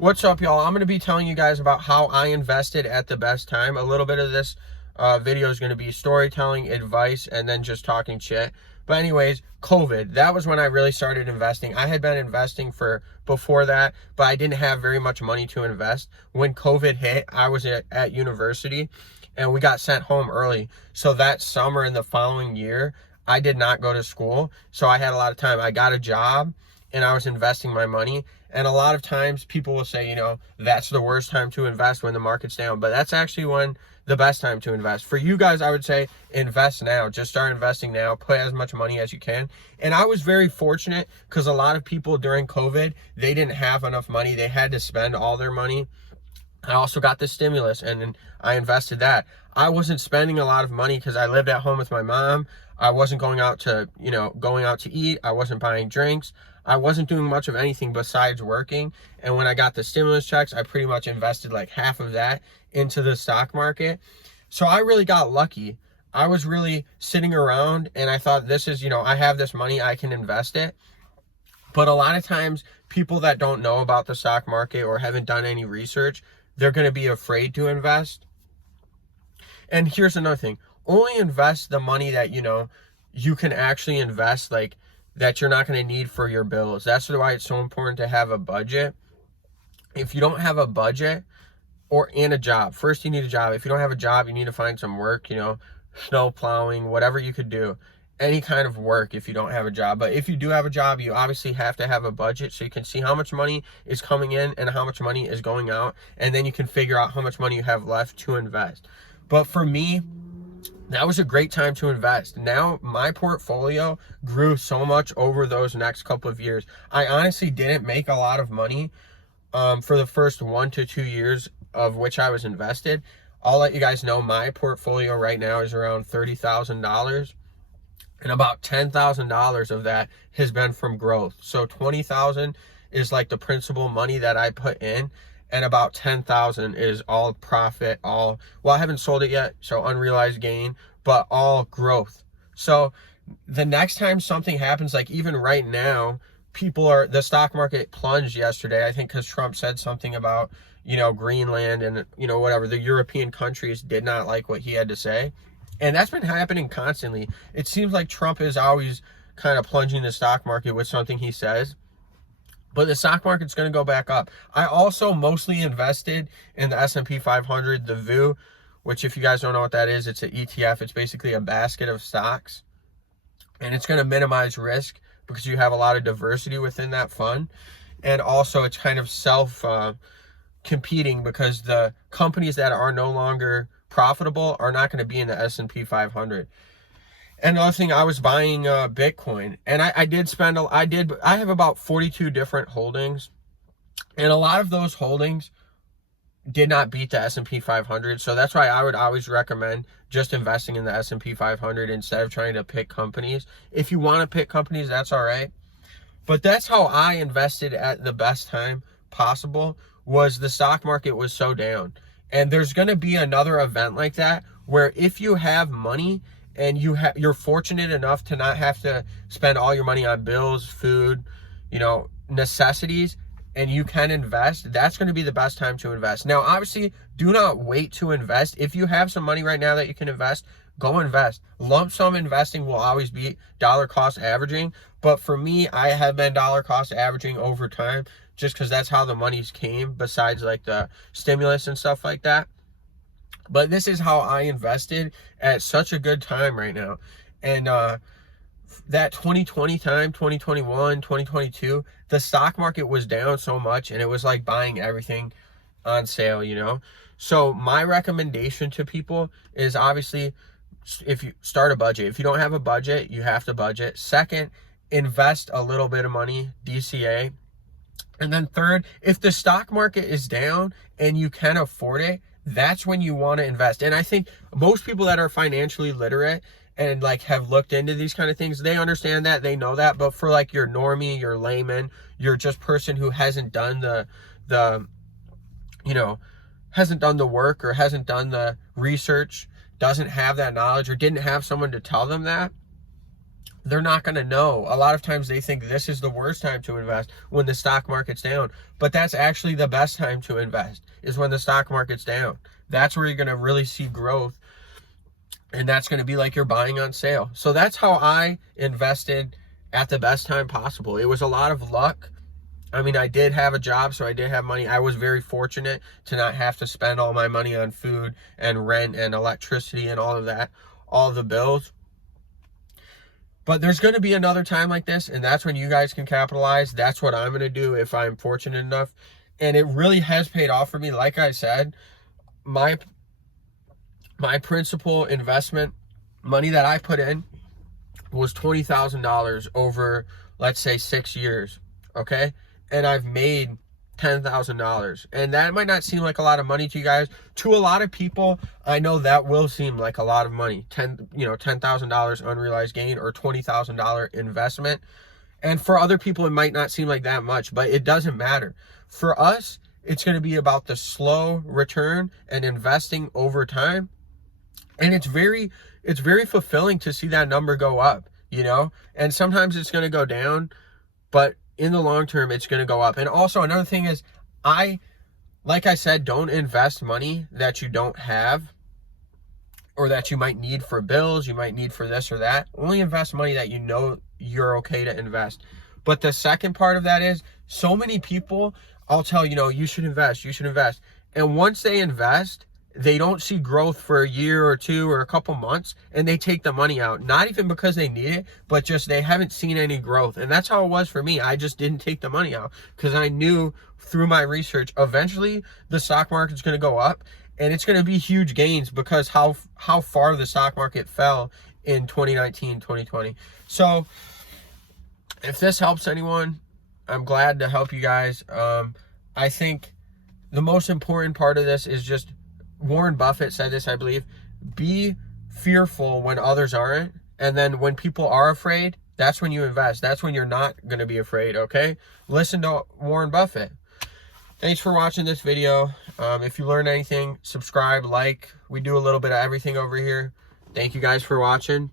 What's up, y'all? I'm going to be telling you guys about how I invested at the best time. A little bit of this video is going to be storytelling, advice, and then just talking shit. But anyways, COVID, that was when I really started investing. I had been investing for before that, but I didn't have very much money to invest. When COVID hit, I was at university and we got sent home early. So that summer and the following year, I did not go to school. So I had a lot of time. I got a job and I was investing my money. And a lot of times people will say, that's the worst time to invest when the market's down. But that's actually when the best time to invest. For you guys, I would say invest now. Just start investing now. Put as much money as you can. And I was very fortunate because a lot of people during COVID, they didn't have enough money. They had to spend all their money. I also got the stimulus and I invested that. I wasn't spending a lot of money because I lived at home with my mom. I wasn't going out to eat. I wasn't buying drinks. I wasn't doing much of anything besides working. And when I got the stimulus checks, I pretty much invested like half of that into the stock market. So I really got lucky. I was really sitting around and I thought, this is, I have this money, I can invest it. But a lot of times people that don't know about the stock market or haven't done any research, they're going to be afraid to invest. And here's another thing. Only invest the money that, you can actually invest, like that you're not going to need for your bills. That's why it's so important to have a budget. If you don't have a budget and a job, first you need a job. If you don't have a job, you need to find some work, snow plowing, whatever you could do. Any kind of work if you don't have a job. But if you do have a job, you obviously have to have a budget so you can see how much money is coming in and how much money is going out. And then you can figure out how much money you have left to invest. But for me, that was a great time to invest. Now my portfolio grew so much over those next couple of years. I honestly didn't make a lot of money for the first 1 to 2 years of which I was invested. I'll let you guys know my portfolio right now is around $30,000. And about $10,000 of that has been from growth. So $20,000 is like the principal money that I put in. And about 10,000 is all profit, I haven't sold it yet, so unrealized gain, but all growth. So the next time something happens, like even right now, the stock market plunged yesterday, I think because Trump said something about, Greenland and, whatever, the European countries did not like what he had to say. And that's been happening constantly. It seems like Trump is always kind of plunging the stock market with something he says. But the stock market's going to go back up. I also mostly invested in the S&P 500, the VU, which if you guys don't know what that is, it's an ETF. It's basically a basket of stocks. And it's going to minimize risk because you have a lot of diversity within that fund. And also it's kind of self-competing because the companies that are no longer profitable are not going to be in the S&P 500. And the other thing, I was buying Bitcoin, and I have about 42 different holdings, and a lot of those holdings did not beat the S&P 500. So that's why I would always recommend just investing in the S&P 500 instead of trying to pick companies. If you want to pick companies, that's all right. But that's how I invested at the best time possible, was the stock market was so down. And there's going to be another event like that where if you have money and you're fortunate enough to not have to spend all your money on bills, food, necessities, and you can invest, that's going to be the best time to invest. Now, obviously, do not wait to invest. If you have some money right now that you can invest, go invest. Lump sum investing will always be dollar cost averaging. But for me, I have been dollar cost averaging over time just because that's how the monies came, besides like the stimulus and stuff like that. But this is how I invested at such a good time right now. And that 2020 time, 2021, 2022, the stock market was down so much and it was like buying everything on sale, So my recommendation to people is obviously, if you start a budget. If you don't have a budget, you have to budget. Second, invest a little bit of money, DCA. And then third, if the stock market is down and you can afford it, that's when you want to invest. And I think most people that are financially literate and like have looked into these kind of things, they understand that, they know that. But for like your normie, your layman, your just person who hasn't done hasn't done the work or hasn't done the research, doesn't have that knowledge or didn't have someone to tell them that, they're not going to know. A lot of times they think this is the worst time to invest, when the stock market's down. But that's actually the best time to invest, is when the stock market's down. That's where you're going to really see growth. And that's going to be like you're buying on sale. So that's how I invested at the best time possible. It was a lot of luck. I mean, I did have a job, so I did have money. I was very fortunate to not have to spend all my money on food and rent and electricity and all of that, all the bills. But there's going to be another time like this, and that's when you guys can capitalize. That's what I'm going to do if I'm fortunate enough. And it really has paid off for me. Like I said, my principal investment money that I put in was $20,000 over, let's say, 6 years, okay? And I've made $10,000. And that might not seem like a lot of money to you guys. To a lot of people, I know that will seem like a lot of money. $10,000 unrealized gain, or $20,000 investment. And for other people, it might not seem like that much, but it doesn't matter. For us, it's going to be about the slow return and investing over time. And it's very fulfilling to see that number go up, you know? And sometimes it's going to go down, but in the long term, it's going to go up. And also another thing is, like I said, don't invest money that you don't have, or that you might need for bills, you might need for this or that. Only invest money that you know you're okay to invest. But the second part of that is, so many people, I'll tell you should invest. And once they invest, they don't see growth for a year or two or a couple months, and they take the money out. Not even because they need it, but just they haven't seen any growth. And that's how it was for me. I just didn't take the money out because I knew through my research, eventually the stock market's going to go up, and it's going to be huge gains because how far the stock market fell in 2019, 2020. So if this helps anyone, I'm glad to help you guys. I think the most important part of this is just, Warren Buffett said this, I believe, be fearful when others aren't. And then when people are afraid, that's when you invest. That's when you're not going to be afraid, okay? Listen to Warren Buffett. Thanks for watching this video. If you learned anything, subscribe, like. We do a little bit of everything over here. Thank you guys for watching.